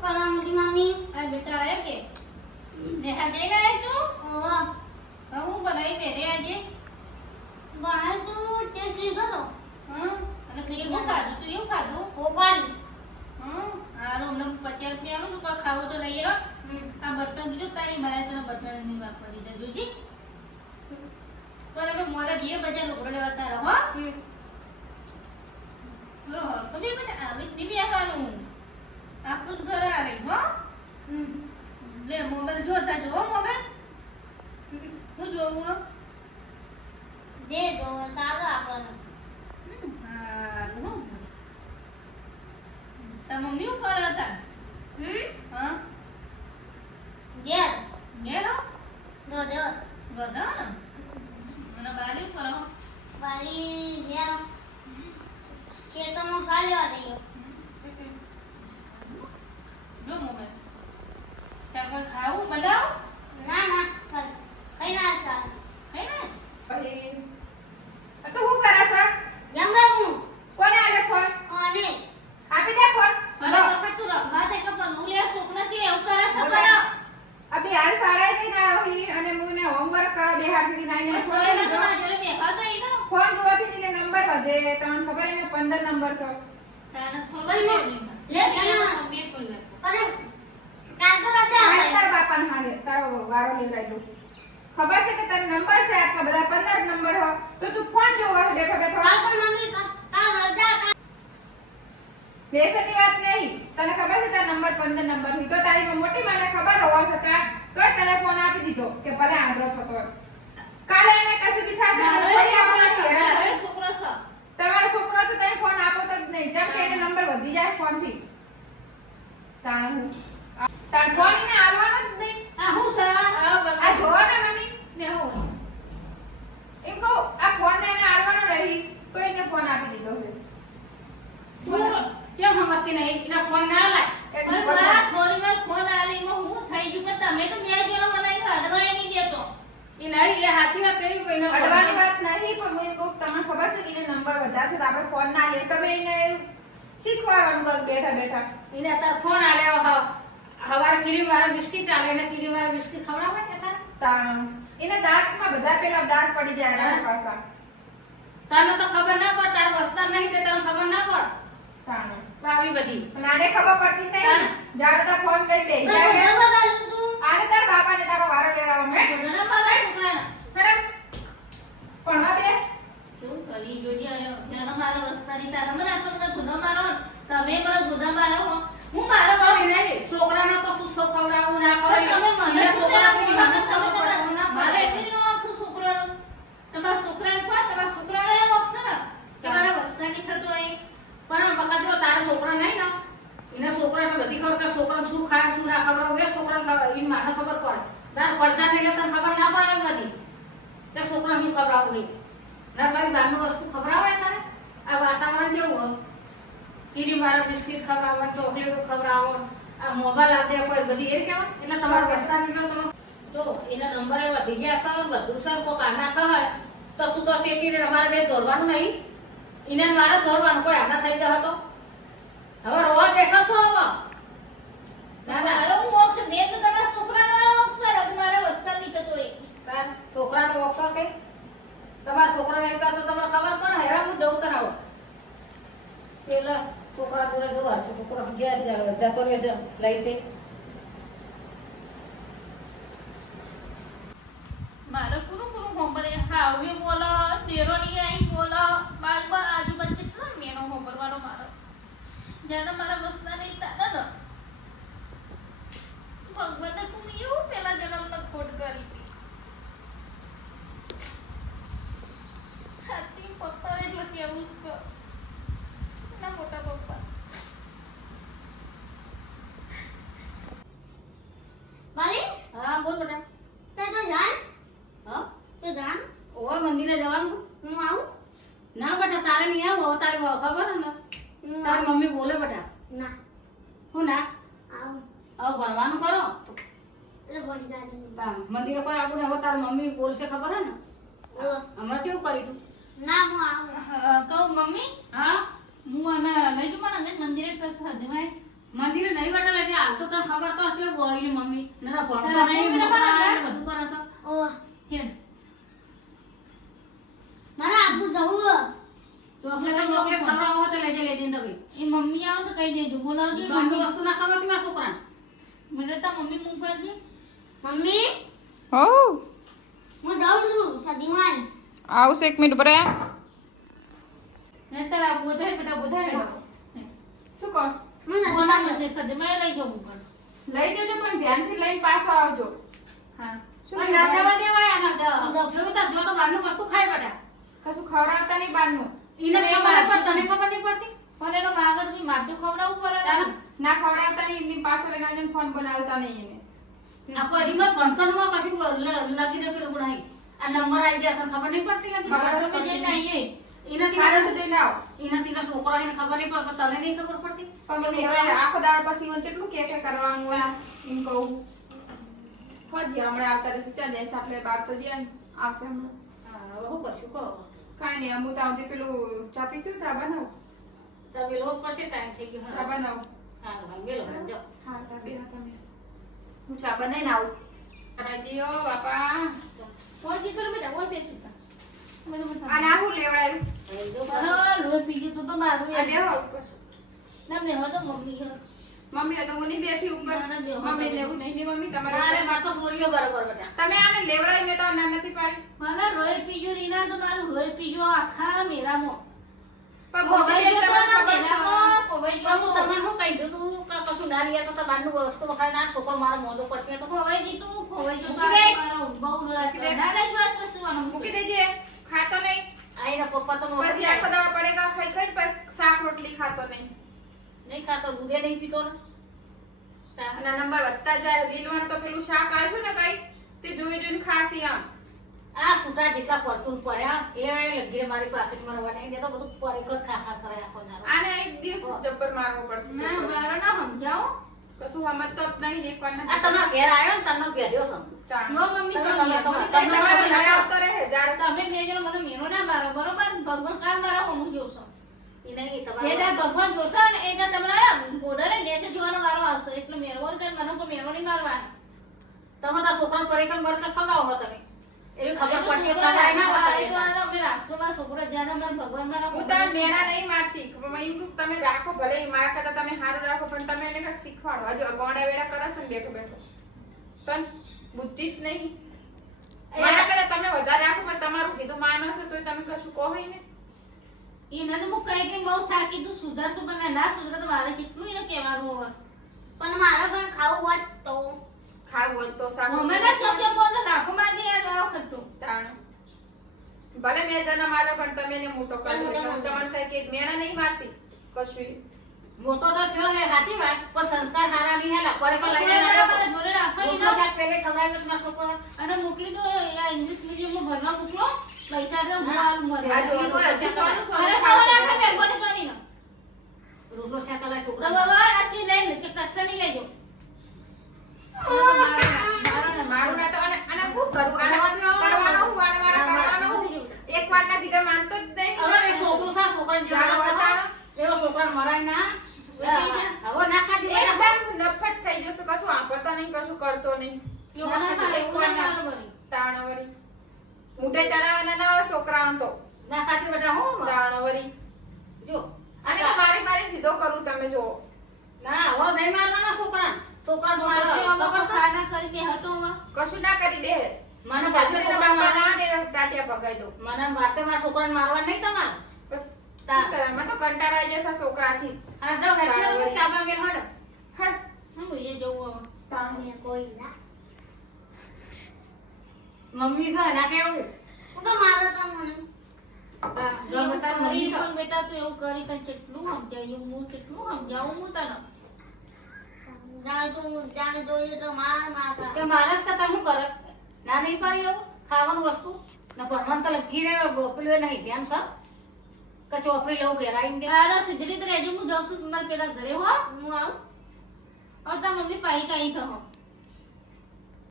કરા મોટી મમ્મી આ બેટા આયા કે નેહા જઈને આય તું ઓવા તો હું બનાવી મેરે આજે બાય તો ટેસ્ટ લીધો તો હા અને કેવું ખાધું તું એવું ખાધું ઓપાડી હા હારો અમને 50 રૂપિયાનું તું કોઈ ખાવું તો લઈ આવ આ બટન દીધું તારી મારે તને બટન ની વાપરી દીધા જોજી પર હવે મોરા જે બજાર લોકડો લેવા તારો હો લો તો બી મને આવડી ટીવી આવવાનું આપણું જ ઘર આ રહી હો લે મોબાઈલ જોતા જો મોબાઈલ હું જોવું જે જો સારો આપણને હા હું તાર મમ્મી શું કરે હતા હા ઘેર ગેરો દો બધા ને મને બાલી કરો વાલી ઘેર ખેતરમાં ખાલ્યો દઈ જો મોબાઈલ ચાલ ખાવું બનાવ ના ના ચાલ કઈ ના ચાલ હે ને પછી આ તો હું કરે છે જમ હું કોને આલે ફોન અને આપી દે ફોન મને વખત તું રખવા દે કે પણ હું લે છોકરા કે એવું કરે છે પણ અભી હાલ શાળાએ જઈને આવ્યો હી અને મુને હોમવર્ક કરા બે હાથથી નાઈને ફોન છોકરા લીધો. તમારા જોડે બેહવા તો ઈનો ફોન જોવાથી એને નંબર વધે તમને ખબર એને 15 નંબર છે તારા ખબર નહીં લે કેના મેં કોઈ અને કાંતો રાજા હાલ તાર બાપાને હાલે તારો વારો લેવડાઈ દઉં ખબર છે કે તારો નંબર છે આટલા બધા 15 નંબર હો તો તું ફોન જોવા બેઠો બેઠો કાલ પણ મમ્મી કાલ રાજા લેસનની વાત નહીં તને ખબર છે તારો નંબર 15 નંબર હી તો તારી મોટી માને ખબર હોવા છતાં તોય તને ફોન આપી દીધો કે ભલે આંધળો થતો હોય કાલે એને કશું બી થાશે તો ફરી આવવાનો છે મારો છોકરો છે તમારો છોકરો તો તને ફોન આપો તો જ નહીં જેમ કે એને નંબર વધી જાય ફોન થી તાણ ફોન એને આલવાનો જ નહીં આ હું છે આ જોવો ને મમ્મી મે હું એમ કહું આ ફોન એને આલવાનો રહી તો એને ફોન આપી દીધો છે કેમ હમતી નહીં એના ફોન ના લાય એટલે પણ મારા થોડીમાં ફોન આલી માં હું થઈ ગયું પણ તમે તો બે જોડે બનાવી અડવાય નહીં દેતો એ નહીં એ હાચી વાત કરી કોઈને અડવાની વાત નહીં પણ મને કહું તમને ખબર છે કે એને નંબર વધારે છે તો આપણે ફોન ના લે તમે એને શીખવાડવાનું બસ બેઠા બેઠા એને અત્યારે ફોન આલ્યો હવારે કિરી વાળા બિસ્કિટ આલે ને કિરી વાળા બિસ્કિટ ખવડાવે ને તારે તાણ એના દાંતમાં બધા પેલા દાંત પડી જાય એના પાછા તને તો ખબર ના પડે તાર વસ્તા નહીં તે તને ખબર ના પડે તાણ આવી બધી અને આને ખબર પડતી જ નહીં જ્યારે તાર ફોન લઈ લે તો જવા દાલું તું આને તાર બાપાને તારો વારો લેવાનો હે બધાના પાલા છોકરાના મેડમ ભણવા બે શું કરી જોડી આયો ત્યારે મારા વસ્તાની તારા મને આટલો બધા ગુદા મારો તમે મને ગુદા મારો હો હું મારો ભાવ નહીં છોકરાનો તો શું શો ખવડાવું ના ખવડાવું તમે મને છોકરાની વાત તમે મારે એટલી નો આખું છોકરાનો તમારા છોકરાને કો તમારા છોકરાને વખત ને તમારા વસ્તાની થતો અહીં પણ વખત જો તારા છોકરા નહીં ને એના છોકરા તો બધી ખબર કે છોકરા શું ખાય શું ના ખવડાવે એ છોકરા એ માને ખબર પડે તાર પડતા નહીં તને ખબર ના પડે એમ નથી કે છોકરા શું ખવડાવું એ ના ભાઈ બહારનું વસ્તુ ખવડાવે તારે આ વાતાવરણ કેવું હોય કીરી વાળા બિસ્કિટ ખવડાવો ચોકલેટો ખવડાવો આ મોબાઈલ આપે કોઈ બધી એ કહેવાય એટલે તમારા વસ્તા નીકળો તમે જો એના નંબર વધી ગયા સર બધું સર કોઈ કાના ખબર તો તું તો શેટી ને અમારે બે દોરવાનું નહીં એને મારે દોરવાનું કોઈ આપણા સાઈડ હતો હવે રોવા બેઠો છો હવે ના ના મારો મોક્ષ બે તો તમારા છોકરાનો મોક્ષ છે તમારે વસ્તા નહીં થતો એ તાર છોકરાનો ઓફર કઈ તમારા છોકરાને એકતા તો તમને ખબર પડે હેરા હું જવું કરાવો પેલા છોકરા જોડે જોવા છે છોકરો ગયા જતો રહે લઈ જઈ મારે કોનું કોનું હોમવર્ક હાવે બોલો દેરોની આઈ બોલો બાજુમાં આજુબાજુ કેટલા મેનો હોમવર્ક વાળો મારો જ્યારે મારા બસના નહીં તારા ને ભગવાનને કુમી એવું પેલા જન્મનો ખોટ કરી હતી હાથી પપ્પા એટલે કેવું છે ના મોટા પપ્પા માલી હા બોલ બેટા તે તો જાન હા તો જાન ઓ મંદિરે જવાનું હું આવું ના બેટા તારે નહીં આવો તારી ખબર હે ને તારી મમ્મી બોલે બેટા ના હું ના આવું હવે ભણવાનું કરો એટલે ભણી જાની મંદિરે કોઈ આવું ને હવે તારી મમ્મી બોલશે ખબર હે ને હમણાં કેવું કરી તું ના હું આવું કહું મમ્મી હા હું આને લઈ જઉં મારા મંદિરે તો સજવાય મંદિરે નહીં બેઠા છે હાલ તો તને ખબર તો હશે ગોળીની મમ્મી ના ભણતો તારા નહીં મમ્મીને મોકલાવે, પણ બધું કરે છે ઓહ કેમ મને આજુ જવું ચોકલેટ ચોકલેટ ખવડાવો તો લેજે લેજે ને તમે એ મમ્મી આવે તો કહી દેજો બોલાવજો એ બહારની મમ્મી વસ્તુ ના ખવડાવતી મારા છોકરાને મને તો મમ્મી મું કરજો મમ્મી હો હું જાઉં છું સદીમાં આવશે 1 મિનિટ બરે ને તારા બોધાય બેટા બોધાય શું કહો હું નથી બોલાવજો ને સદે મેં લઈ જાઉં પણ લઈ જજો પણ ધ્યાનથી લઈને પાછો આવજો હા શું પણ ના કહેવાય? જવા દેવાય આના જો તો જો તો બહારનું વસ્તુ ખાય બેટા કશું ખવડાવતા નહીં બહારનું એને ખબર પણ તને ખબર નહીં પડતી પણ એનો માગર બી મારજો ખવડાવવું પડે ને. ના ખવડાવતા નહીં એમની પાછળ લઈને આવીને ફોન બનાવતા નહીં એને આ પરિમત ફંક્શનમાં કશું લગી દે પેલું નહીં આ નંબર આવી ગયા છે ખબર નહીં પડતી એને? ખબર તમે જઈને આવીએ એનાથી મારે તો જઈને આવો એનાથી કે છોકરા એને ખબર નહીં પડે તને નહીં ખબર પડતી પણ મમ્મી હવે આખો દાડો પછી હું કેટલું કે કરવાનું હોય એમ કહું હજી હમણાં આવતા રહેશે ચાલ જઈશ આપણે બહાર તો જઈએ આવશે હમણાં હા, હવે શું કરશું કહો કાંઈ નહીં અમુક આવતી પેલું ચા પીશું ચા બનાવું તમે લોક પડશે ટાઈમ થઈ ગયો ચા બનાવું હા મેલો જાઓ હા ચા બે હા તમે હું ચા બનાવીને આવું રાજીઓ બાપા કોઈ દી કરો બેટા કોઈ બેઠું તા મને અને આ હું લેવડાયું અરે લોહી પી ગયું તો મારું આ બેહો ઉપર. ના મેં હવે તો મમ્મી છે મમ્મી તો હું નહીં બેઠી ઉપર ના, ના, બેહો. મમ્મી લેવું નહીં નહીં મમ્મી તમારે અરે માર તો સોરીઓ બરાબર બેટા તમે આને લેવડાવી મેં તો ના નથી પાડી મારા લોહી પી ગયું રીના તો મારું લોહી પી ગયું આખા મેરામાં પણ મોટી બેન તમને ખબર છે. ખોવાઈ પણ હું ગયો તમને શું કહી દઉં તું કે કશું ના લીયા તો તમારું વસ્તુ ખાય ના છોકરો મારો મોઢો પડશે તો ખોવાઈ ગયું ખોવાઈ ગયું મૂકી દે. મારો બહુ મૂકી દે. ના લઈ વાત કશું આનું મૂકી દેજે ખાતો નહીં આઈના પપ્પા તો નોકરી પછી આખો દાડો પડેગા ખાઈ ખાઈ પર શાક રોટલી ખાતો નહીં નહીં ખાતો દૂધે નહીં પીતો ને અને નંબર વધતા જાય રીલમાં તો પેલું શાક આવશે ને કઈ તે જોઈ જોઈને ખાસી આમ આ સુટા જેટલા પરટુન પડ્યા એ લગીરે મારી પાસે જ મને બનાવી દે તો બધું પરેક જ ખાસા કરે આખો દાડો. આને એક દિવસ જબ્બર મારવો પડશે ના મારો ના સમજાવો કશું સમજતો જ નહીં એક વાર આ તમારા ઘેર આવ્યો ને તમને ભેદ્યો છે નો મમ્મી તમે- તમે તમે- એ તમારા ઘરે આવતો રહે જ્યારે તમે બે જણ મને મેરો ના મારો બરોબર ભગવાન કાલ મારા હોમું જોશો એ નહીં એ તમારા ત્યાં ભગવાન જોશો ને એ ત્યાં તમારા બોર્ડર ને નેચે જોવાનો વારો આવશે એટલે મેરવર કર મને કોઈ મેરો નહીં મારવાનો તમે તો છોકરાને પરેકન બરકન ખવડાવો છો તમે એવી ખબર પડતી છોકરા હોય તો ના એ તો બતાવે. આ અમે રાખશો મારા છોકરા જ્યાં મારા ભગવાન મારા હું તમે મેણા નહીં મારતી એમ કહું તમે રાખો ભલે મારા કરતા તમે સારું રાખો પણ તમે એને કંઈક શીખવાડો હજુ ગોંડા વેડા કરે છે ને બેઠો બેઠો સન બુદ્ધિ જ નહીં મારા કરતા તમે વધારે રાખો પણ તમારું કીધું માનો છે તોય તમે કશું કહો ય ને એને તો હું કઈ કઈ બહુ થાકી તું સુધારશું પણ ના સુધરે તો મારે કેટલું એને કહેવાનું હવે પણ મારે પણ ખાવું હોત તો ખાવું હોય તો શાક અમે ના કેમ બોલો નાખો માર દે આ વખત તો તાણ ભલે મેં જન્મ આલ્યો પણ તમે એને મોટો કર્યો એટલે હું તમને કઈ કે મેણા નહીં મારતી કશું મોટો તો થયો હે સાચી વાત પણ સંસ્કાર સારા નહીં હેલા પરેકન લઈને મારા આવ્યો. જોડે રાખવાની દૂધનો ના શાક પેલે ખવડાવ્યો તો મારા છોકરાને. અને મોકલી દો આ ઇંગ્લિશ મીડિયમમાં ભણવા મોકલો પૈસા તો હું આલું મરે આ જો તો હજી સોનું અરે સોનું ખાવા ખાશે. નાખે મહેરબાની કરીને દૂધનો શાક આલા તો છોકરા બાબા આટલી લઈને કે કક્ષા નહીં લેજો મારું ના તો અને હું કરું આને કરવાનો હું આને મારા કરવાનો હું એક વાર ના કીધા માનતો જ નહીં હવે એ છોકરું સા છોકરાને જેવો જાણો રસ્તો જાણો. એવો છોકરાને મરાય ના હવે ના ખાધી બધા. એકદમ નફટ થઈ જશે કશું આપતો નહીં કશું કરતો નહીં તાણવરી મોઢે ચડાવવાના ના હોય છોકરાઓને તો ના ખાધી બધા હું તાણવરી જો અને તો મારી મારી સીધો કરું તમે જો ના હવે નહીં મારવાના છોકરાને. છોકરા તો કશું ના કરી બે મને બાજુ બાજુ તેના બાપા ના આવે ને ટાટિયા પગાઈ દો મને વાતે મારા છોકરાને મારવા નહીં તમારે. બસ શું કરે? મને તો કંટાળો આવી જશે છોકરાથી હા જાઓ હેઠળ તમે ચાબા મેલ હડ. હટ તાણ કોઈ ના મમ્મી છે ના કેવું હું તો મારે તો મને હા, ગમે તાર મમ્મી છે. બેટા તું એવું કરી તને કેટલું સમજાવ્યું હું કેટલું સમજાવું હું તને જાણે જોઈએ તો માર માથા કે મારા જ કરતા શું કરે ના નહીં પાડી એવું ખાવાનું વસ્તુ ને ભણવાનું તો લગી રહે બોપલ્યો નહીં ધ્યાન સર કે ચોપડી લઉં ઘેર આવીને કે તારા સિદ્ધરી તો રહેજો હું જાઉં છું તમારા પેલા ઘરે હો હું આવું હવે તાર મમ્મી પાઈ કાઈ થયો